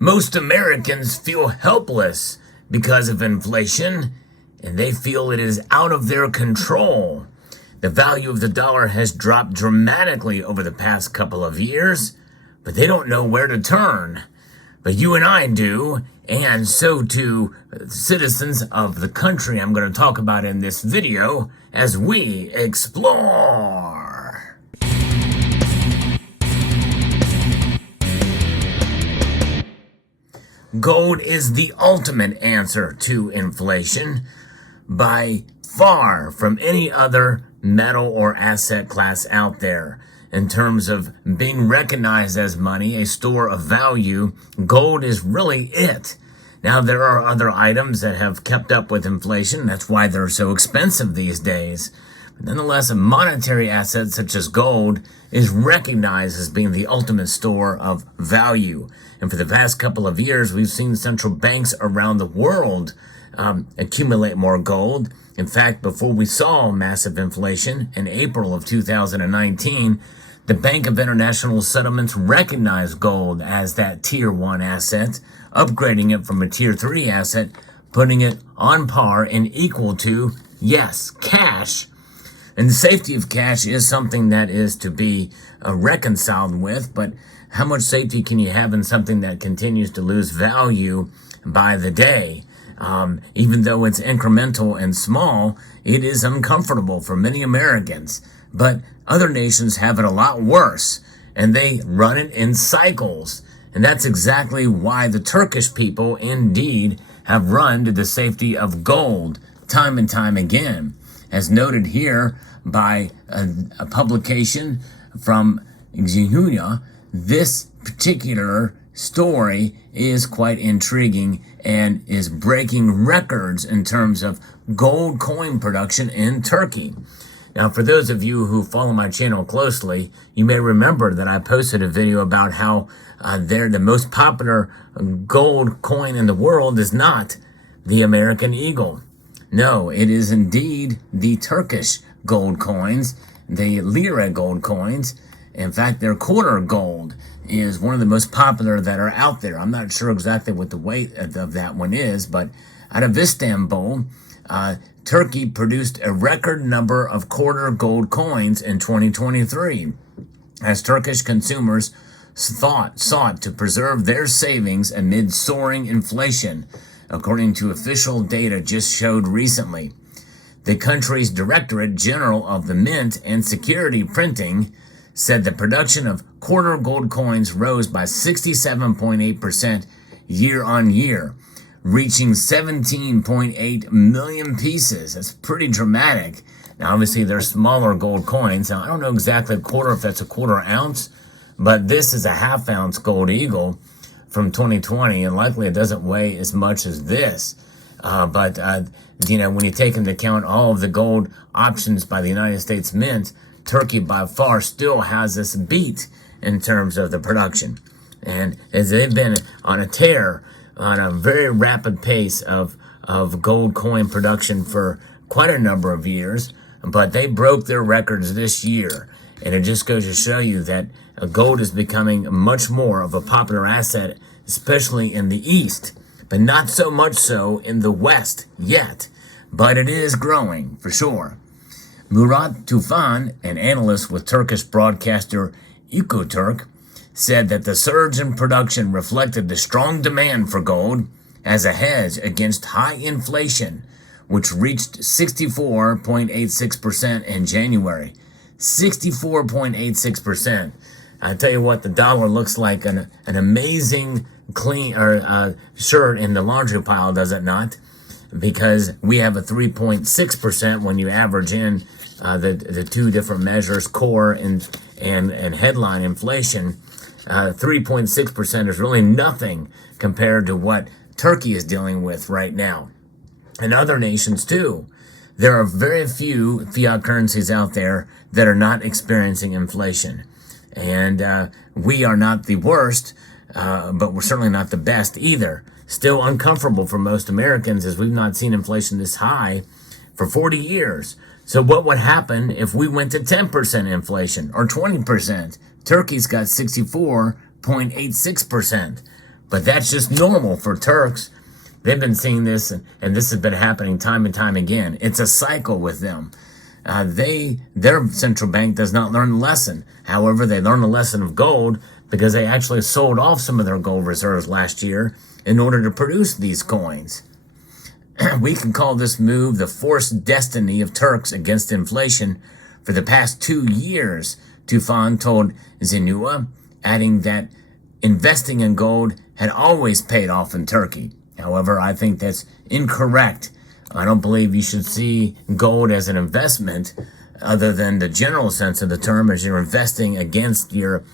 Most Americans feel helpless because of inflation, and they feel it is out of their control. The value of the dollar has dropped dramatically over the past couple of years, but they don't know where to turn. But you and I do, and so do citizens of the country I'm going to talk about in this video as we explore. Gold is the ultimate answer to inflation by far from any other metal or asset class out there. In terms of being recognized as money, a store of value, gold is really it. Now, there are other items that have kept up with inflation. That's why they're so expensive these days. But nonetheless, a monetary asset such as gold is recognized as being the ultimate store of value. And for the past couple of years, we've seen central banks around the world accumulate more gold. In fact, before we saw massive inflation in April of 2019, the Bank of International Settlements recognized gold as that Tier 1 asset, upgrading it from a Tier 3 asset, putting it on par and equal to, yes, cash. And the safety of cash is something that is to be reconciled with, but how much safety can you have in something that continues to lose value by the day? Even though it's incremental and small, it is uncomfortable for many Americans. But other nations have it a lot worse, and they run it in cycles. And that's exactly why the Turkish people indeed have run to the safety of gold time and time again. As noted here by a publication from Geopolitical, this particular story is quite intriguing and is breaking records in terms of gold coin production in Turkey. Now, for those of you who follow my channel closely, you may remember that I posted a video about how the most popular gold coin in the world is not the American Eagle. No, it is indeed the Turkish gold coins, the lira gold coins. In fact, their quarter gold is one of the most popular that are out there. I'm not sure exactly what the weight of that one is, but out of Istanbul, Turkey produced a record number of quarter gold coins in 2023, as Turkish consumers sought to preserve their savings amid soaring inflation, according to official data just showed recently. The country's Directorate General of the Mint and Security Printing said the production of quarter gold coins rose by 67.8% year on year, reaching 17.8 million pieces. That's pretty dramatic. Now, obviously, there's smaller gold coins. Now, I don't know exactly a quarter if that's a quarter ounce, but this is a half ounce gold eagle from 2020, and likely it doesn't weigh as much as this. But when you take into account all of the gold options by the United States Mint, Turkey by far still has this beat in terms of the production. And as they've been on a tear, on a very rapid pace of gold coin production for quite a number of years, but they broke their records this year. And it just goes to show you that gold is becoming much more of a popular asset, especially in the East, but not so much so in the West yet. But it is growing, for sure. Murat Tufan, an analyst with Turkish broadcaster Ekoturk, said that the surge in production reflected the strong demand for gold as a hedge against high inflation, which reached 64.86% in January. 64.86%. I tell you what, the dollar looks like an amazing clean shirt in the laundry pile, does it not? Because we have a 3.6% when you average in the two different measures, core and headline inflation. 3.6% is really nothing compared to what Turkey is dealing with right now. And other nations too. There are very few fiat currencies out there that are not experiencing inflation. And we are not the worst, but we're certainly not the best either. Still uncomfortable for most Americans, as we've not seen inflation this high for 40 years. So what would happen if we went to 10% inflation or 20%? Turkey's got 64.86%. But that's just normal for Turks. They've been seeing this, and this has been happening time and time again. It's a cycle with them. Their central bank does not learn the lesson. However, they learned the lesson of gold because they actually sold off some of their gold reserves last year in order to produce these coins. We can call this move the forced destiny of Turks against inflation for the past 2 years, Tufan told Zinua, adding that investing in gold had always paid off in Turkey. However, I think that's incorrect. I don't believe you should see gold as an investment other than the general sense of the term as you're investing against your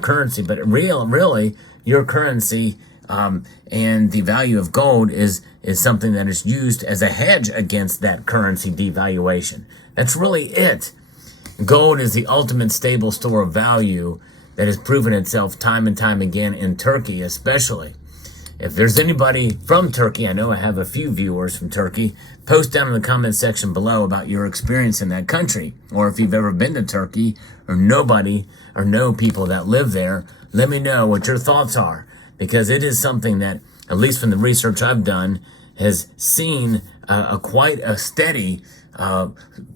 currency. But really, your currency and the value of gold is something that is used as a hedge against that currency devaluation. That's really it. Gold is the ultimate stable store of value that has proven itself time and time again in Turkey especially. If there's anybody from Turkey, I know I have a few viewers from Turkey, post down in the comment section below about your experience in that country. Or if you've ever been to Turkey or know people that live there, let me know what your thoughts are. Because it is something that, at least from the research I've done, has seen quite a steady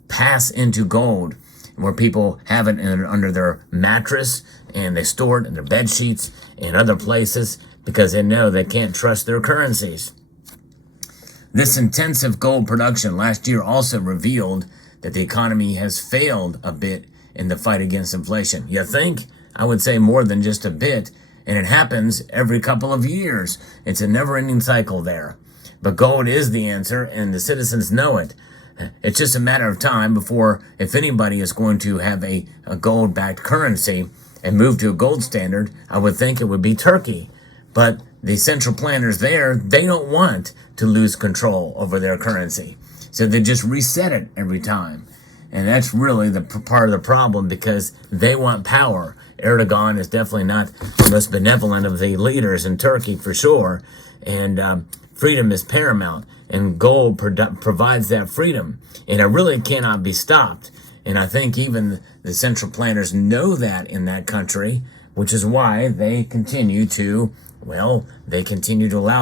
pass into gold, where people have it under their mattress and they store it in their bed sheets and other places because they know they can't trust their currencies. This intensive gold production last year also revealed that the economy has failed a bit in the fight against inflation. You think? I would say more than just a bit, and it happens every couple of years. It's a never-ending cycle there. But gold is the answer, and the citizens know it. It's just a matter of time before, if anybody is going to have a gold-backed currency and move to a gold standard, I would think it would be Turkey. But the central planners there, they don't want to lose control over their currency. So they just reset it every time. And that's really the part of the problem because they want power. Erdogan is definitely not the most benevolent of the leaders in Turkey for sure. And freedom is paramount. And gold provides that freedom. And it really cannot be stopped. And I think even the central planners know that in that country, which is why they continue to allow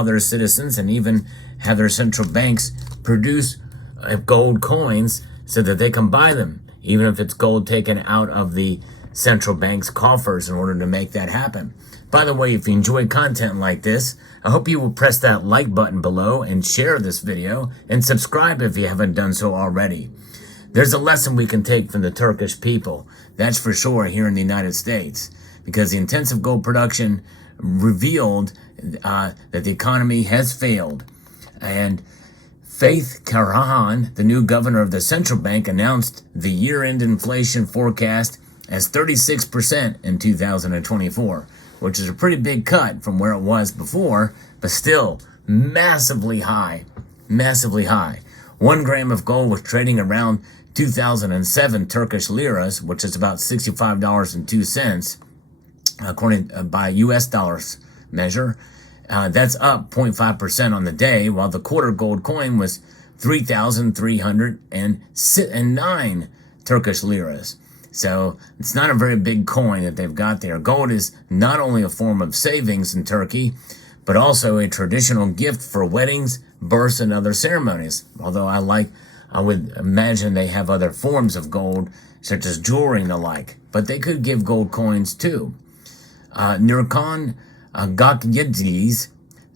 their citizens and even have their central banks produce gold coins so that they can buy them, even if it's gold taken out of the central bank's coffers in order to make that happen. By the way, if you enjoy content like this, I hope you will press that like button below and share this video and subscribe if you haven't done so already. There's a lesson we can take from the Turkish people, that's for sure, here in the United States, because the intensive gold production revealed that the economy has failed. And Faith Karahan, the new governor of the central bank, announced the year-end inflation forecast as 36% in 2024, which is a pretty big cut from where it was before, but still massively high, massively high. 1 gram of gold was trading around 2007 Turkish liras, which is about $65.02, according by US dollars measure. That's up 0.5% on the day, while the quarter gold coin was 3,309 Turkish liras. So it's not a very big coin that they've got there. Gold is not only a form of savings in Turkey, but also a traditional gift for weddings, births, and other ceremonies. Although I would imagine they have other forms of gold, such as jewelry and the like. But they could give gold coins too. Nurkan Gakyedziz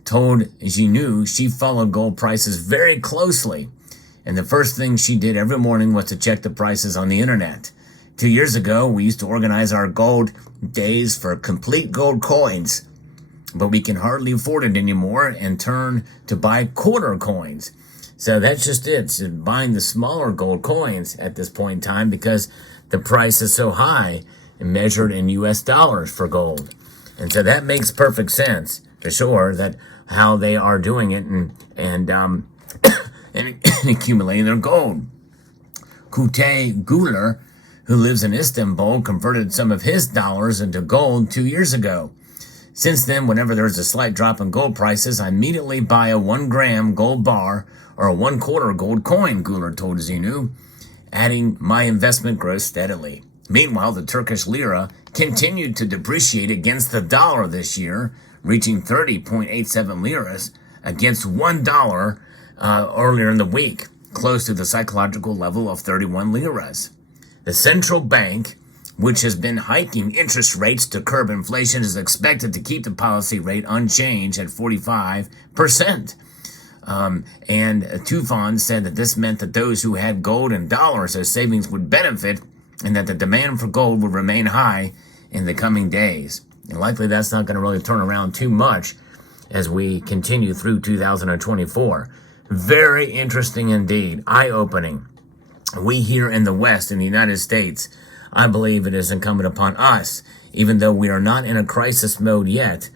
told Jinu she followed gold prices very closely. And the first thing she did every morning was to check the prices on the internet. 2 years ago, we used to organize our gold days for complete gold coins. But we can hardly afford it anymore and turn to buy quarter coins. So that's just it. So buying the smaller gold coins at this point in time because the price is so high and measured in US dollars for gold. And so that makes perfect sense for sure that how they are doing it and accumulating their gold. Kutay Guler, who lives in Istanbul, converted some of his dollars into gold 2 years ago. Since then, whenever there's a slight drop in gold prices, I immediately buy a 1 gram gold bar or a 1/4 gold coin, Guler told Zinu, adding, my investment grows steadily. Meanwhile, the Turkish lira continued to depreciate against the dollar this year, reaching 30.87 liras against $1 earlier in the week, close to the psychological level of 31 liras. The central bank, which has been hiking interest rates to curb inflation, is expected to keep the policy rate unchanged at 45%. And Tufan said that this meant that those who had gold and dollars as savings would benefit, and that the demand for gold would remain high in the coming days. And likely that's not going to really turn around too much as we continue through 2024. Very interesting indeed, eye-opening. We here in the West, in the United States, I believe it is incumbent upon us, even though we are not in a crisis mode yet.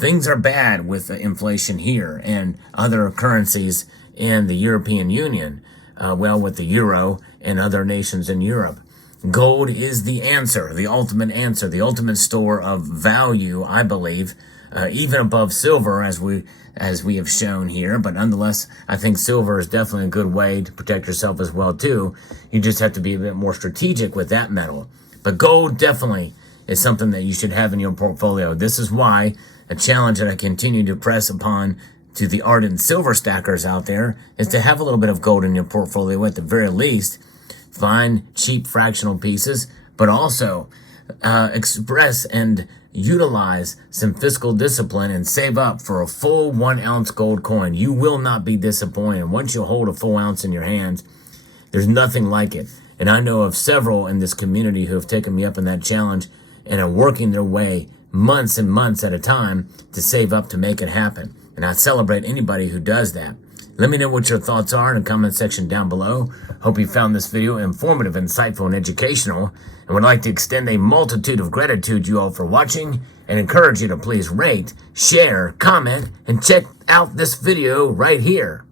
Things are bad with inflation here and other currencies in the European Union, with the euro and other nations in Europe. Gold is the answer, the ultimate store of value, I believe, even above silver, as we have shown here. But nonetheless, I think silver is definitely a good way to protect yourself as well too. You just have to be a bit more strategic with that metal. But gold definitely is something that you should have in your portfolio. This is why a challenge that I continue to press upon to the ardent silver stackers out there is to have a little bit of gold in your portfolio at the very least. Find cheap fractional pieces, but also express and utilize some fiscal discipline and save up for a full 1 ounce gold coin. You will not be disappointed. Once you hold a full ounce in your hands, there's nothing like it. And I know of several in this community who have taken me up in that challenge and are working their way months and months at a time to save up to make it happen. And I celebrate anybody who does that. Let me know what your thoughts are in the comment section down below. Hope you found this video informative, insightful, and educational, and would like to extend a multitude of gratitude to you all for watching and encourage you to please rate, share, comment, and check out this video right here.